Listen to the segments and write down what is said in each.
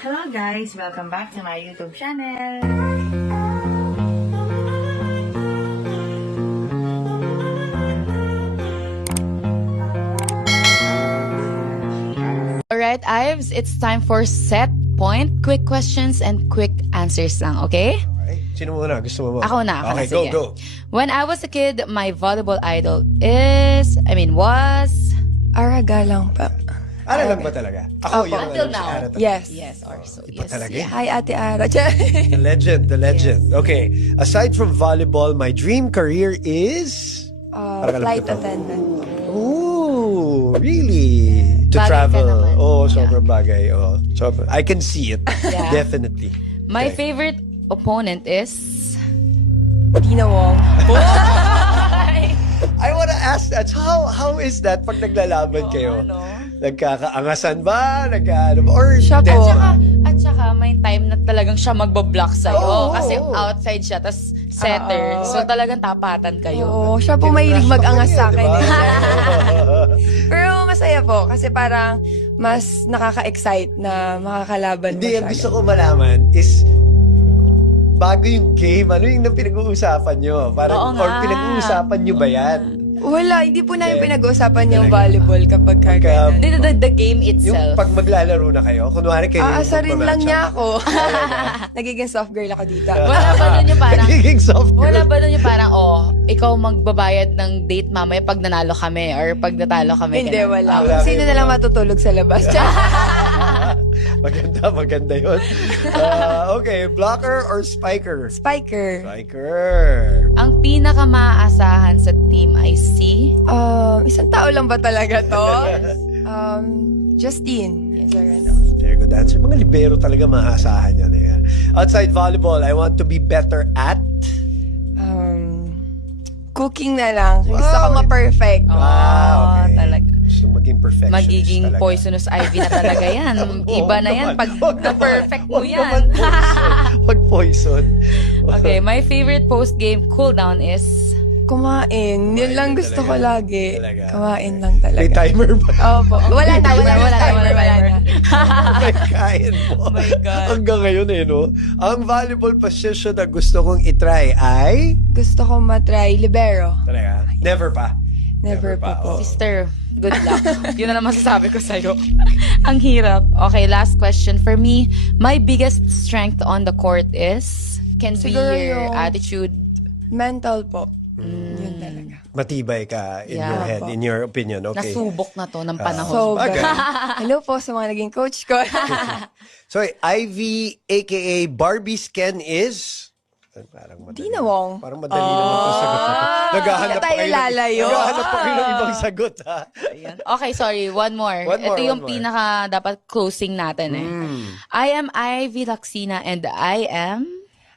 Hello guys! Welcome back to my YouTube channel! Alright, Ives, it's time for set point, quick questions, and quick answers lang, okay? Okay. Sino muna? Gusto mo ba? Ako na. Okay, Sige. go. When I was a kid, my volleyball idol was... Araga lang pa. Ara lang ba talaga? Ako yung Until si now. Ara talaga. Yes. Yes, or so, Iba yes. talaga eh. Hi, Ate Ara. The legend. Okay. Aside from volleyball, my dream career is... Parang alam Flight ko to. attendant. Ooh, really? To Bagay ka travel. naman. Oh, sobrang bagay. Oh, sobrang. I can see it. Yeah. Definitely. My Okay. favorite opponent is... Dina Wong. I wanna ask that. How is that pag naglalaban kayo? ano? Nagkakaangasan ba? Or Siya po. dead? At saka may time na talagang siya magbablock sa'yo. Oo, kasi oo. outside siya, tas setter. So talagang tapatan kayo. Oo, siya po mahilig mag-angas sa akin. Diba? Pero masaya po kasi parang mas nakaka-excite na makakalaban mo Hindi, siya. ang gusto ko malaman is bago yung game, ano yung pinag-uusapan nyo? Parang, Oo or nga. pinag-uusapan nyo ba yan? Wala, hindi po namin Hindi. pinag-uusapan yung Talaga. volleyball kapag Pagka- kaganan. The game Yung itself. pag maglalaro na kayo, kunwari kayo yung Aasarin lang magmamatch niya up. ako. Nagiging soft girl ako dito. Wala ba dun yung parang... Nagiging soft girl. Wala ba dun yung parang, ikaw magbabayad ng date mamaya pag nanalo kami or pag natalo kami? Hindi, ganun? wala. wala Sino kayo na lang pa. matutulog sa labas? Maganda yun. Okay, blocker or spiker? Spiker. Spiker. Ang pinakamaasahan sa team ay si... Isang tao lang ba talaga to? Justine. Yes, or ano? Very good answer. Mga libero talaga maasahan yan. Eh. Outside volleyball, I want to be better at... Cooking na lang. Gusto ko ma-perfect. okay. talaga. Gusto maging perfectionist Magiging talaga. poisonous ivy na talaga yan. Iba na yan pag na-perfect mo yan. Wag poison. Okay, my favorite post-game cooldown is... Kumain. Yun lang din gusto talaga. ko lagi. Talaga. Kumain lang talaga. May timer ba? Opo. Wala na. Wala. May kain mo. Oh my God. Hanggang ngayon no? Ang volleyball position na gusto kong itry ay... Gusto ko matry libero. Talaga? Never pa. Never pa po. oh. Sister, good luck. Yun na lang masasabi ko sa'yo. Ang hirap. Okay, last question for me. My biggest strength on the court is... Can be Siguro your yung- attitude. Mental po. Yun talaga. Matibay ka in Yeah. your head, in your opinion. Okay. Nasubok na to ng panahon. So, bagay. hello po sa mga naging coach ko. So, Ivy, aka Barbie's Ken is... Parang madali. Dina Wong. Parang madali naman ito sagot. Naghahanap Hindi pa tayo kayo. lalayo. Naghahanap pa kayo ng ibang sagot, ha? Ayan. Okay, sorry. One more. One more, Ito yung one more. pinaka dapat closing natin eh. I am Ivy Laxina and I am...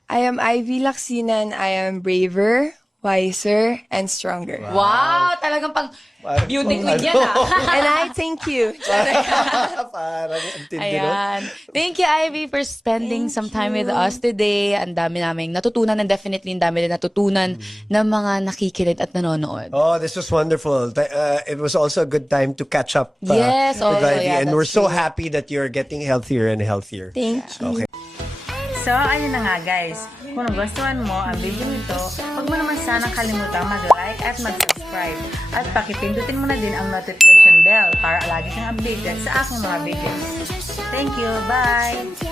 I am Ivy Laxina and I am braver, wiser, and stronger. Wow! Talagang pang beauty queen yan ah. And I thank you. Parang antindi nun. Ayan. Thank you, Ivy, for spending some time with us today. Ang dami naming natutunan and definitely ang dami din natutunan ng mga nakikinig at nanonood. Oh, this was wonderful. It was also a good time to catch up Yes, with also, Ivy. yeah, And we're that's so true. happy that you're getting healthier and healthier. Thank you. Okay. So, ayun na nga guys. Kung nagustuhan mo ang video nito, huwag mo naman sanang kalimutang mag-like at mag-subscribe. At pakipindutin mo na din ang notification bell para lagi kang updated sa aking mga videos. Thank you. Bye!